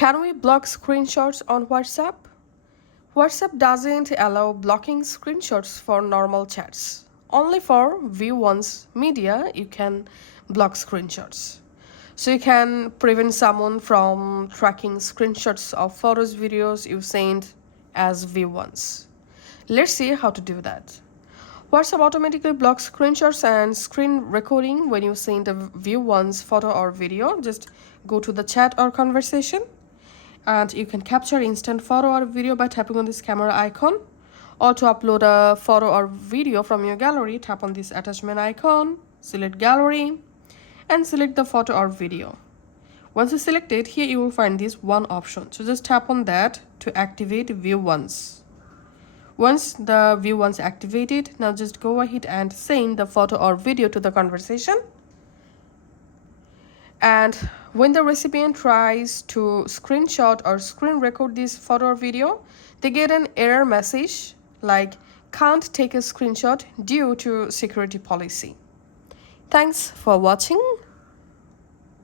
Can we block screenshots on WhatsApp? WhatsApp doesn't allow blocking screenshots for normal chats. Only for view once media you can block screenshots. So you can prevent someone from tracking screenshots of photos, videos you send as view once. Let's see how to do that. WhatsApp automatically blocks screenshots and screen recording when you send a view once photo or video. Just go to the chat or conversation and you can capture instant photo or video by tapping on this camera icon, or to upload a photo or video from your gallery, tap on this attachment icon, select gallery and select the photo or video. Once you select it, here you will find this one option, so just tap on that to activate view once. Once the view once activated, now just go ahead and send the photo or video to the conversation. And when the recipient tries to screenshot or screen record this photo or video, they get an error message like can't take a screenshot due to security policy. Thanks for watching.